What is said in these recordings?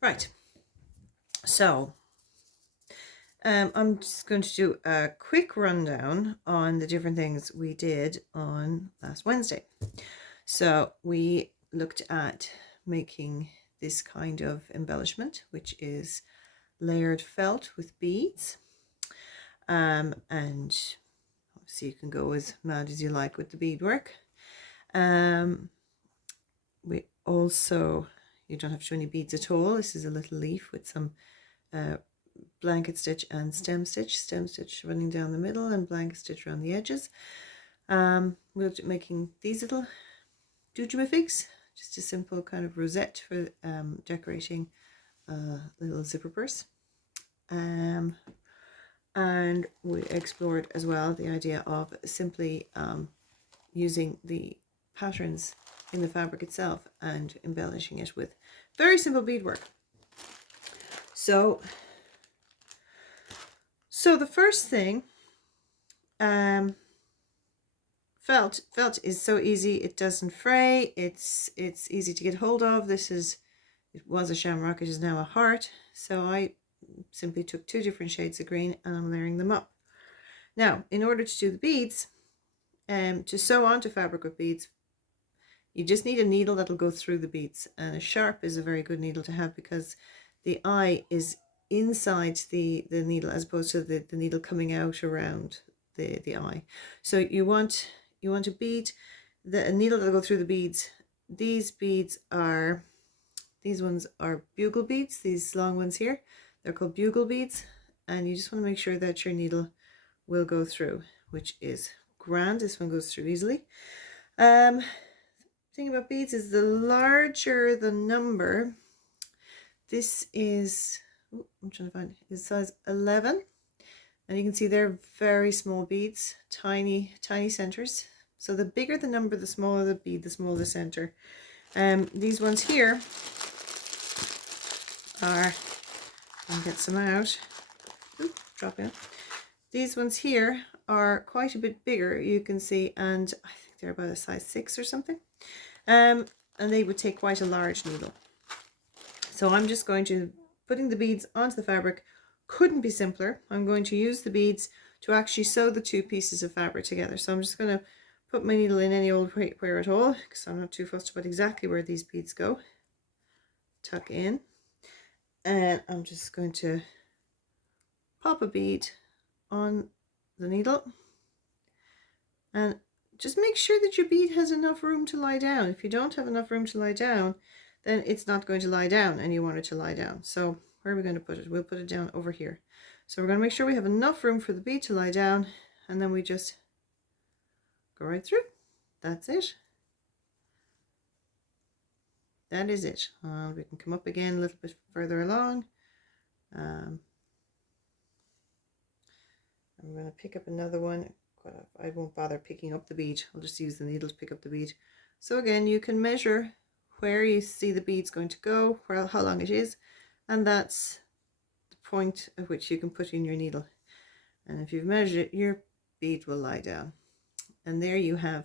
Right, so I'm just going to do a quick rundown on the different things we did on last Wednesday. So we looked at making this kind of embellishment, which is layered felt with beads. And obviously you can go as mad as you like with the beadwork. We also, you don't have to do any beads at all. This is a little leaf with some blanket stitch and stem stitch running down the middle and blanket stitch around the edges. We looked at making these little doojumifigs, just a simple kind of rosette for decorating a little zipper purse. And we explored as well the idea of simply using the patterns in the fabric itself and embellishing it with very simple beadwork. So the first thing, felt is so easy. It doesn't fray. It's easy to get hold of. It was a shamrock. It is now a heart. So I simply took 2 different shades of green and I'm layering them up. Now, in order to do the beads, to sew onto fabric with beads, you just need a needle that'll go through the beads, and a sharp is a very good needle to have because the eye is inside the needle as opposed to the needle coming out around the eye. So you want a bead, a needle that'll go through the beads. These ones are bugle beads, these long ones here. They're called bugle beads, and you just want to make sure that your needle will go through, which is grand. This one goes through easily. Thing about beads is the larger the number, this is, I'm trying to find, is size 11, and you can see they're very small beads, tiny centers. So the bigger the number, the smaller the bead, the smaller the center. These ones here are, I'll get some out. Ooh, drop in. These ones here are quite a bit bigger, you can see, and I think they're about a size 6 or something. And they would take quite a large needle. So I'm just going to, putting the beads onto the fabric couldn't be simpler. I'm going to use the beads to actually sew the 2 pieces of fabric together. So I'm just going to put my needle in any old where at all, because I'm not too fussed about exactly where these beads go. Tuck in, and I'm just going to pop a bead on the needle, and just make sure that your bead has enough room to lie down. If you don't have enough room to lie down, then it's not going to lie down, and you want it to lie down. So where are we going to put it? We'll put it down over here. So we're going to make sure we have enough room for the bead to lie down, and then we just go right through. That's it. That is it. We can come up again a little bit further along. I'm going to pick up another one. I won't bother picking up the bead. I'll just use the needle to pick up the bead. So again, you can measure where you see the bead's going to go, how long it is, and that's the point at which you can put in your needle. And if you've measured it, your bead will lie down. And there you have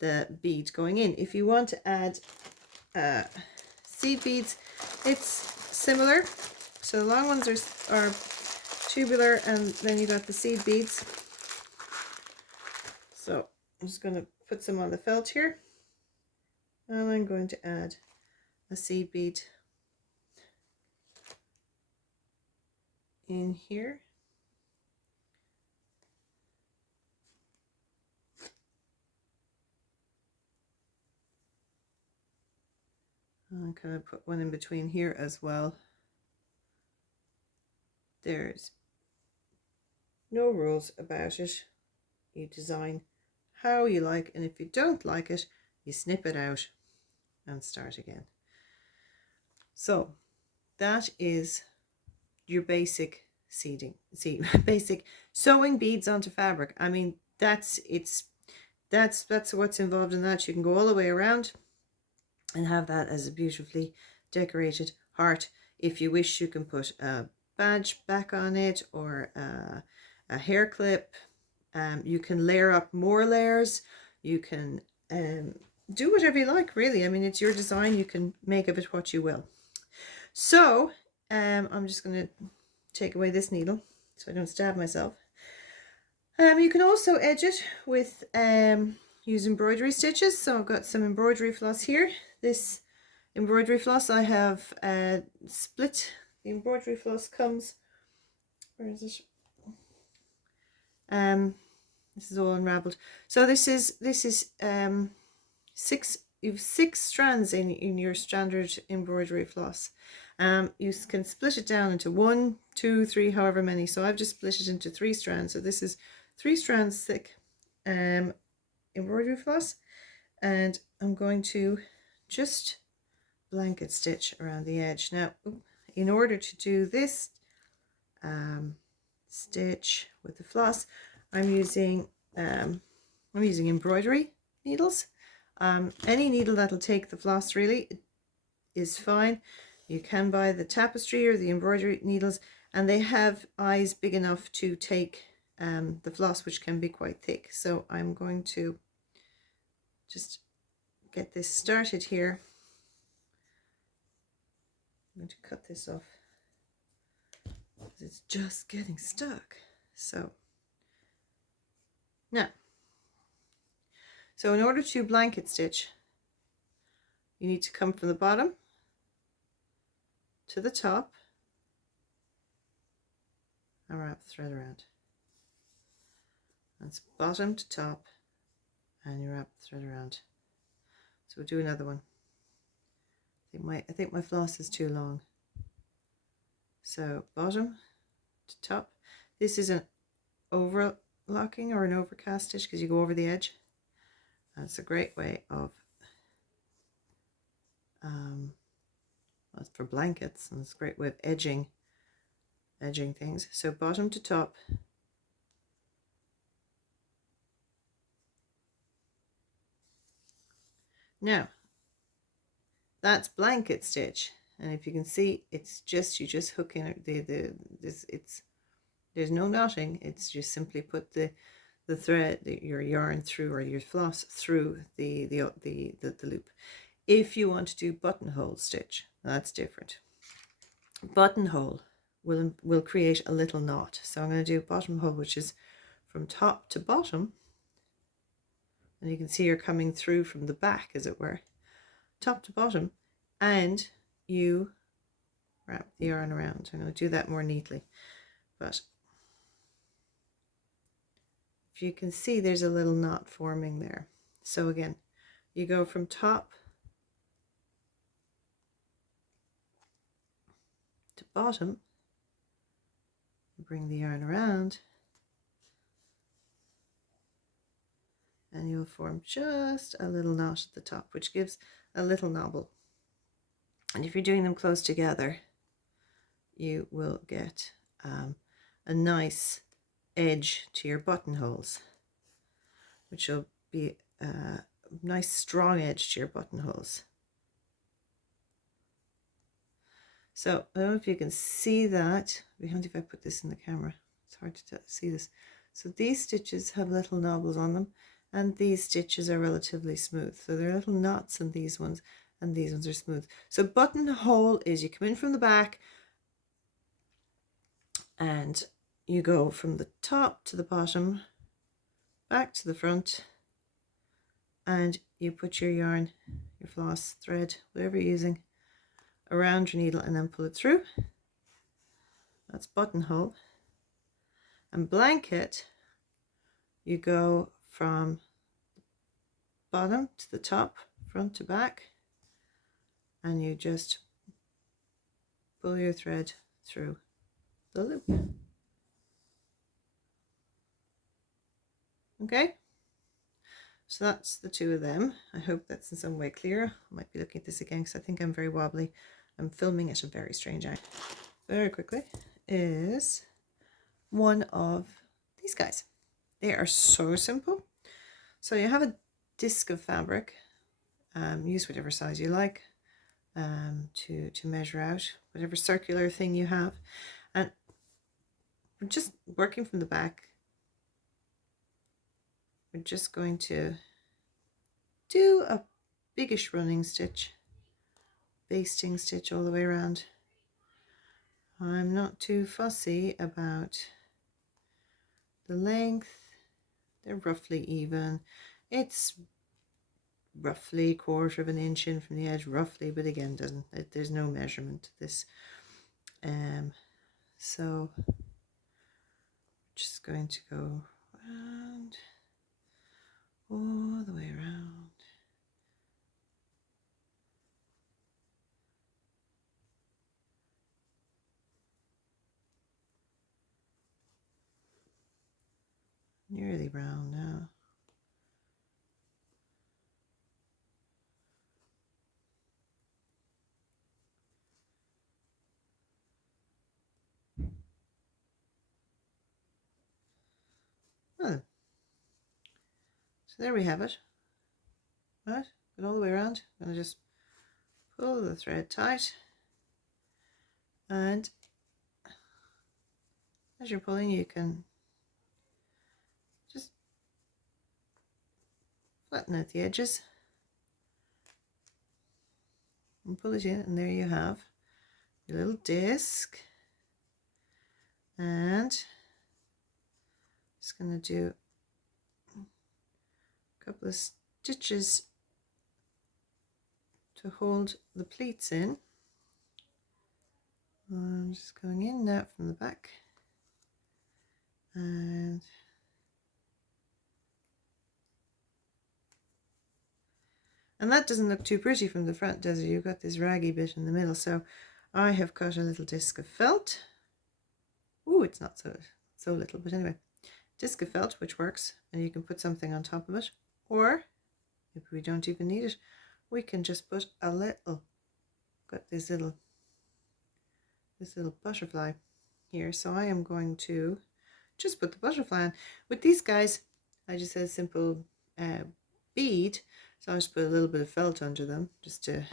the bead going in. If you want to add seed beads, it's similar. So the long ones are tubular, and then you got the seed beads. So I'm just going to put some on the felt here, and I'm going to add a seed bead in here. I'm going to put one in between here as well. There's no rules about it. You design how you like, and if you don't like it, you snip it out and start again. So that is your basic basic sewing beads onto fabric. I mean, that's what's involved in that. You can go all the way around and have that as a beautifully decorated heart. If you wish, you can put a badge back on it, or a hair clip. You can layer up more layers. You can do whatever you like, really. I mean, it's your design. You can make of it what you will. So I'm just going to take away this needle so I don't stab myself. You can also edge it with use embroidery stitches. So I've got some embroidery floss here. This embroidery floss I have split. The embroidery floss comes, where is it? This is all unraveled. So this is you have 6 strands in your standard embroidery floss. You can split it down into 1, 2, 3, however many. So I've just split it into 3 strands. So this is 3 strands thick embroidery floss, and I'm going to just blanket stitch around the edge. Now, in order to do this stitch with the floss, I'm using embroidery needles. Any needle that'll take the floss really is fine. You can buy the tapestry or the embroidery needles, and they have eyes big enough to take the floss, which can be quite thick. So I'm going to just get this started here. I'm going to cut this off because it's just getting stuck. So now, so in order to blanket stitch, you need to come from the bottom to the top and wrap the thread around. That's bottom to top, and you wrap the thread around. So we'll do another one. I think my floss is too long. So bottom to top. This is an overlocking or an overcast stitch because you go over the edge. And it's a great way of well, for blankets, and it's a great way of edging things. So bottom to top. Now that's blanket stitch, and if you can see, it's just you just hook in there's no knotting. It's just simply put the thread, your yarn through, or your floss through the loop. If you want to do buttonhole stitch, that's different. Buttonhole will create a little knot. So I'm going to do buttonhole, which is from top to bottom, and you can see you're coming through from the back, as it were, top to bottom, and you wrap the yarn around. I'm going to do that more neatly, but if you can see, there's a little knot forming there. So again, you go from top to bottom, bring the yarn around, and you'll form just a little knot at the top, which gives a little knobble. And if you're doing them close together, you will get a nice edge to your buttonholes, which will be a nice strong edge to your buttonholes. So I don't know if you can see that. It'd be handy if I put this in the camera. It's hard to see this. So these stitches have little knobbles on them, and these stitches are relatively smooth. So there are little knots in these ones, and these ones are smooth. So buttonhole is you come in from the back, and you go from the top to the bottom, back to the front, and you put your yarn, your floss, thread, whatever you're using, around your needle and then pull it through. That's buttonhole. And blanket, you go from bottom to the top, front to back, and you just pull your thread through the loop. Okay, so that's the two of them. I hope that's in some way clear. I might be looking at this again because I think I'm very wobbly. I'm filming at a very strange angle. Very quickly is one of these guys. They are so simple. So you have a disc of fabric. Use whatever size you like to measure out whatever circular thing you have, and we're just working from the back. We're just going to do a biggish running stitch, basting stitch all the way around, I'm not too fussy about the length. They're roughly even. It's roughly a quarter of an inch in from the edge, roughly, but again, there's no measurement to this. So just going to go around, all the way around. Nearly round now. Well, so there we have it. Right, go all the way around. I'm going to just pull the thread tight, and as you're pulling, you can just flatten out the edges and pull it in, and there you have your little disc. And just going to do a couple of stitches to hold the pleats in. I'm just going in now from the back, and that doesn't look too pretty from the front, does it? You've got this raggy bit in the middle, so I have cut a little disc of felt. Ooh, it's not so little, but anyway, disc of felt, which works, and you can put something on top of it, or if we don't even need it, we can just put a little, got this little butterfly here, so I am going to just put the butterfly on. With these guys, I just had a simple bead, so I just put a little bit of felt under them, just to,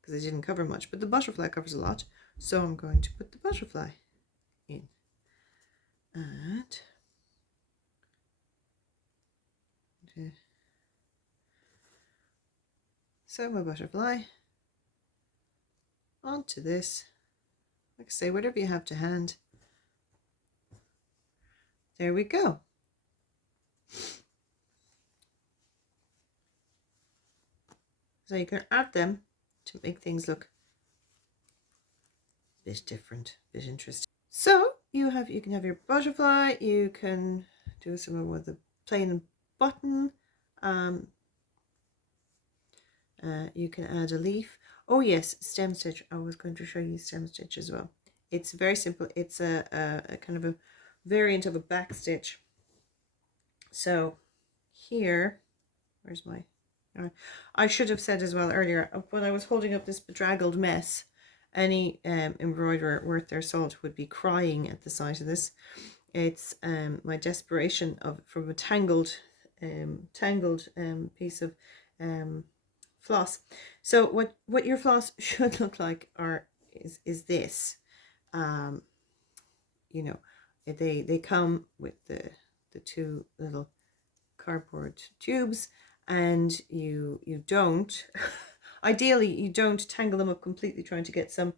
because I didn't cover much, but the butterfly covers a lot, so I'm going to put the butterfly in. And sew my butterfly onto this. Like I say, whatever you have to hand. There we go. So you can add them to make things look a bit different, a bit interesting. So you can have your butterfly, you can do some with the plain button, you can add a leaf. Oh yes, stem stitch. I was going to show you stem stitch as well. It's very simple. It's a kind of a variant of a back stitch. So here, where's my, I should have said as well earlier, when I was holding up this bedraggled mess, any embroiderer worth their salt would be crying at the sight of this. It's my desperation from a tangled piece of floss. So what your floss should look like is this. You know, they come with the two little cardboard tubes, and you don't ideally you don't tangle them up completely trying to get some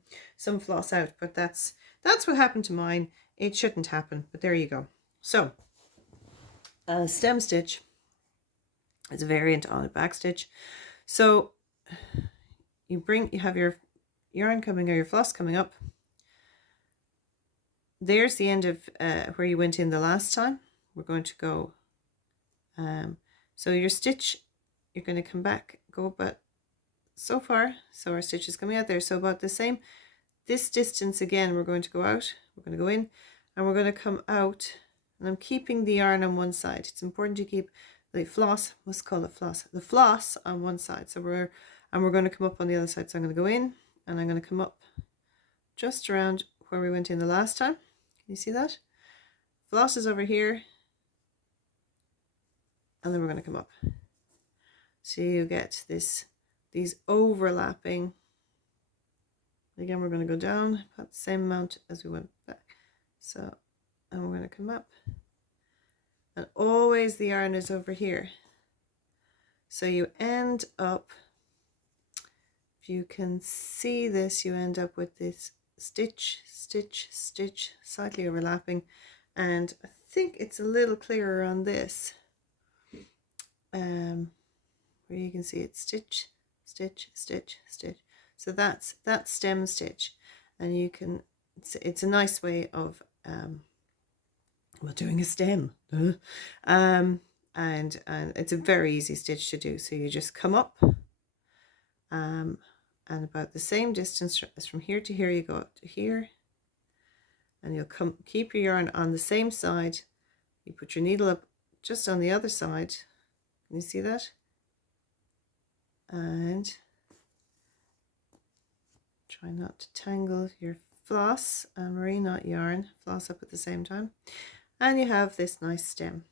floss out, but that's what happened to mine. It shouldn't happen, but there you go. So a stem stitch is a variant on a back stitch. So you have your yarn coming, or your floss coming up. There's the end of where you went in the last time. We're going to go so your stitch, you're going to come back, go about so far, so our stitch is coming out there, so about the same this distance again. We're going to go out, we're going to go in, and we're going to come out, and I'm keeping the yarn on one side. It's important to keep the floss, let's call it floss, the floss on one side. So we're going to come up on the other side. So I'm going to go in, and I'm going to come up just around where we went in the last time. Can you see that? Floss is over here, and then we're going to come up. So you get these overlapping. Again, we're going to go down about the same amount as we went back. So, and we're going to come up, and always the yarn is over here. So you end up, if you can see this, you end up with this stitch, stitch, stitch, slightly overlapping, and I think it's a little clearer on this, where you can see it, stitch, stitch, stitch, stitch. So that's that stem stitch, and you can, it's a nice way of well, doing a stem. And it's a very easy stitch to do. So you just come up, and about the same distance as from here to here, you go up to here, and you'll keep your yarn on the same side. You put your needle up just on the other side. Can you see that? And try not to tangle your floss and merino yarn. Floss up at the same time, and you have this nice stem.